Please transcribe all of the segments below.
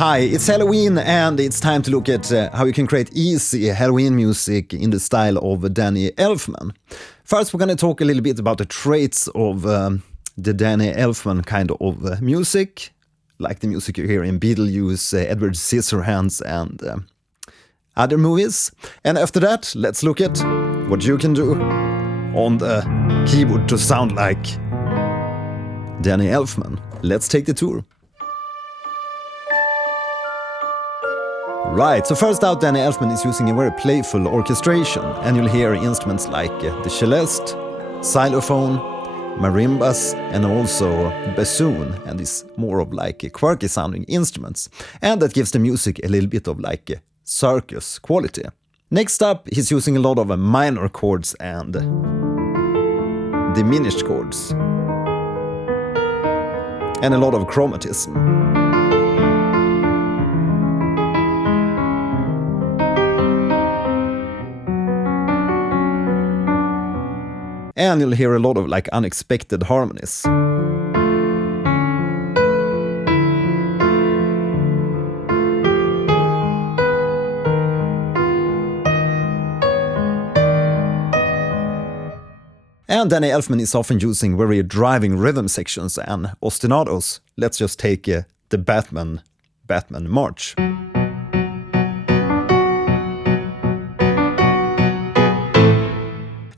Hi, it's Halloween and it's time to look at how you can create easy Halloween music in the style of Danny Elfman. First, we're going to talk a little bit about the traits of the Danny Elfman kind of music, like the music you hear in Beetlejuice, Edward Scissorhands and other movies. And after that, let's look at what you can do on the keyboard to sound like Danny Elfman. Let's take the tour. Right, so first out, Danny Elfman is using a very playful orchestration, and you'll hear instruments like the celeste, xylophone, marimbas, and also bassoon, and these more of like quirky sounding instruments. And that gives the music a little bit of like a circus quality. Next up, he's using a lot of minor chords and diminished chords, and a lot of chromatism. And you'll hear a lot of like unexpected harmonies. And Danny Elfman is often using very driving rhythm sections and ostinatos. Let's just take the Batman march.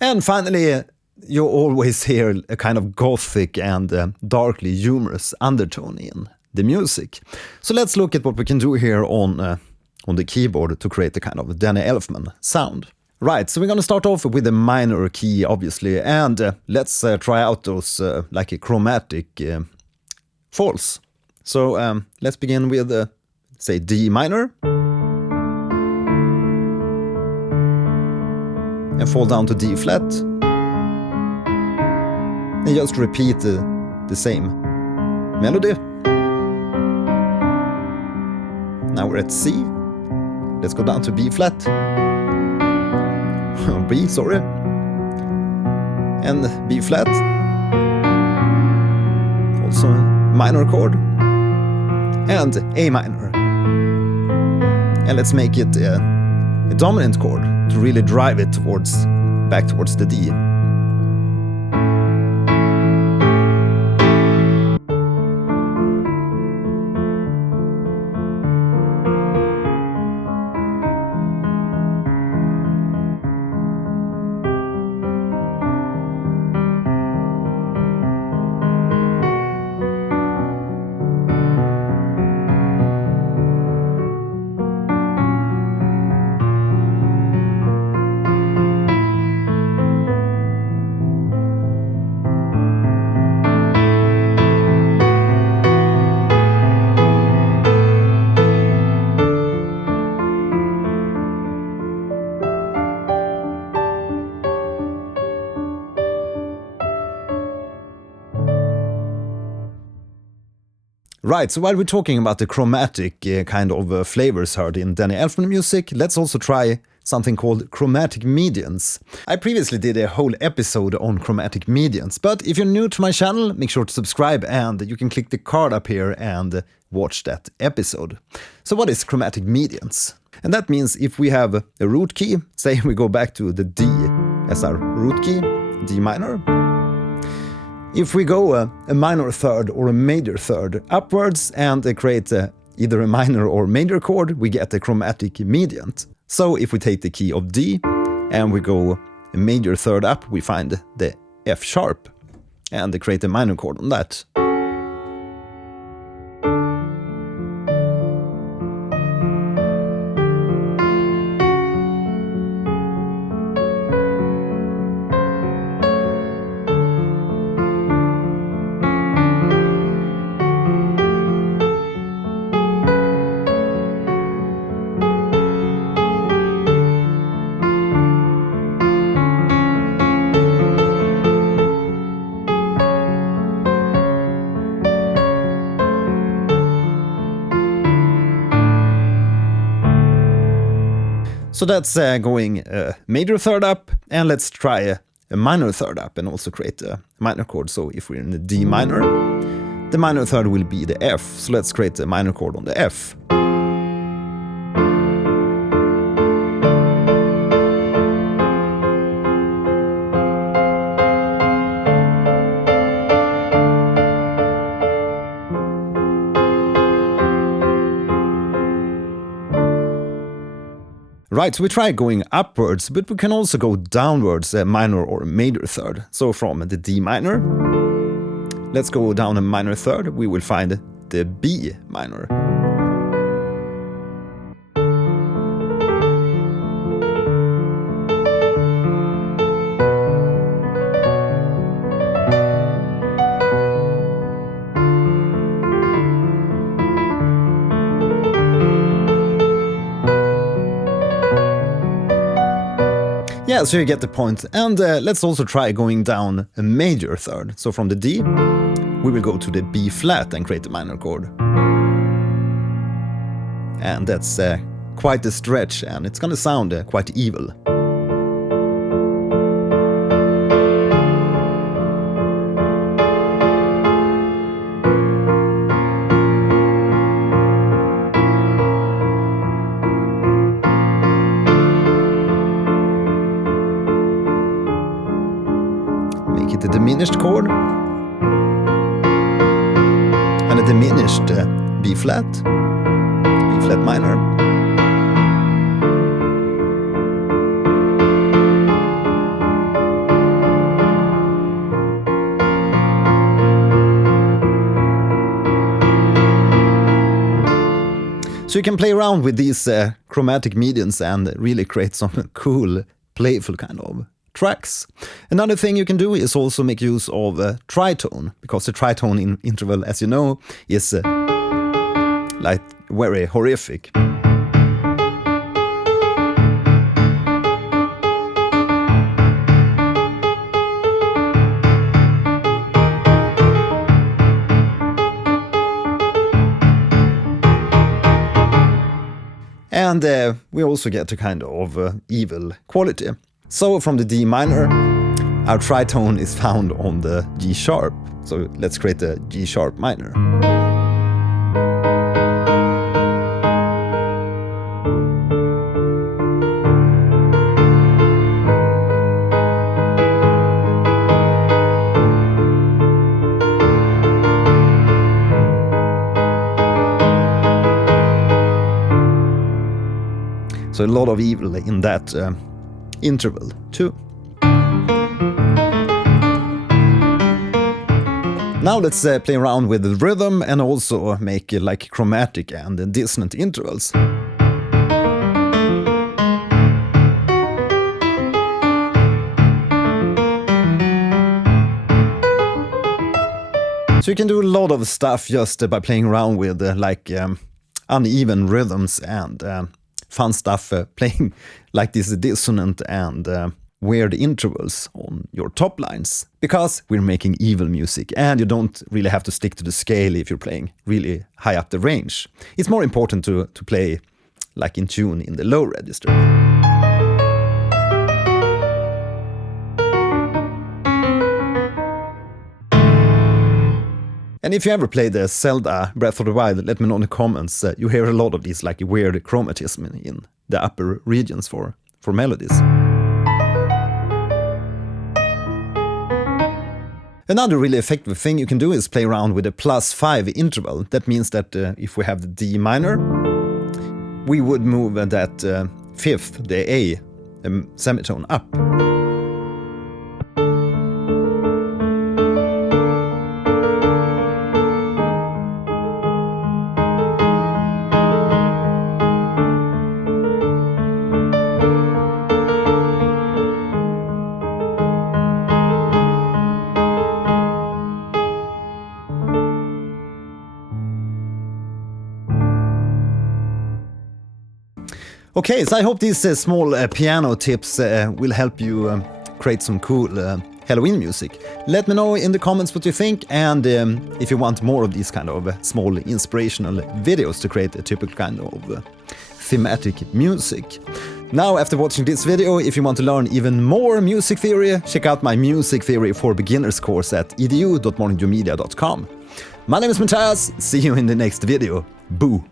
And finally, you always hear a kind of gothic and darkly humorous undertone in the music. So let's look at what we can do here on the keyboard to create a kind of Danny Elfman sound. Right, so we're going to start off with a minor key, obviously, and let's try out those like a chromatic falls. So let's begin with, say, D minor, and fall down to D flat. And just repeat the same melody. Now we're at C. Let's go down to B flat. B, sorry. And B flat. Also minor chord. And A minor. And let's make it a dominant chord to really drive it back towards the D. Right, so while we're talking about the chromatic kind of flavors heard in Danny Elfman music, let's also try something called chromatic mediants. I previously did a whole episode on chromatic mediants, but if you're new to my channel, make sure to subscribe and you can click the card up here and watch that episode. So what is chromatic mediants? And that means if we have a root key, say we go back to the D as our root key, D minor. If we go a minor third or a major third upwards and create either a minor or major chord, we get a chromatic mediant. So if we take the key of D and we go a major third up, we find the F sharp and create a minor chord on that. So that's going major third up, and let's try a minor third up and also create a minor chord. So if we're in the D minor, the minor third will be the F. So let's create a minor chord on the F. Right, so we try going upwards, but we can also go downwards, a minor or a major third. So from the D minor, let's go down a minor third, we will find the B minor. Yeah, so you get the point. And let's also try going down a major third. So from the D, we will go to the B flat and create a minor chord. And that's quite a stretch, and it's gonna sound quite evil. The diminished chord and a diminished B flat minor. So you can play around with these chromatic medians and really create some cool, playful kind of tracks. Another thing you can do is also make use of tritone, because the tritone interval, as you know, is like very horrific. And we also get a kind of evil quality. So from the D minor, our tritone is found on the G sharp. So let's create a G sharp minor. So a lot of evil in that interval too. Now let's play around with the rhythm and also make like chromatic and dissonant intervals. So you can do a lot of stuff just by playing around with like uneven rhythms and fun stuff playing like this dissonant and weird intervals on your top lines. Because we're making evil music and you don't really have to stick to the scale if you're playing really high up the range. It's more important to play like in tune in the low register. And if you ever play the Zelda Breath of the Wild, let me know in the comments. You hear a lot of these like weird chromatism in the upper regions for melodies. Another really effective thing you can do is play around with a +5 interval. That means that if we have the D minor, we would move that fifth, the A semitone up. Okay, so I hope these small piano tips will help you create some cool Halloween music. Let me know in the comments what you think, and if you want more of these kind of small inspirational videos to create a typical kind of thematic music. Now, after watching this video, if you want to learn even more music theory, check out my Music Theory for Beginners course at edu.morningjoemedia.com. My name is Matthias, see you in the next video. Boo!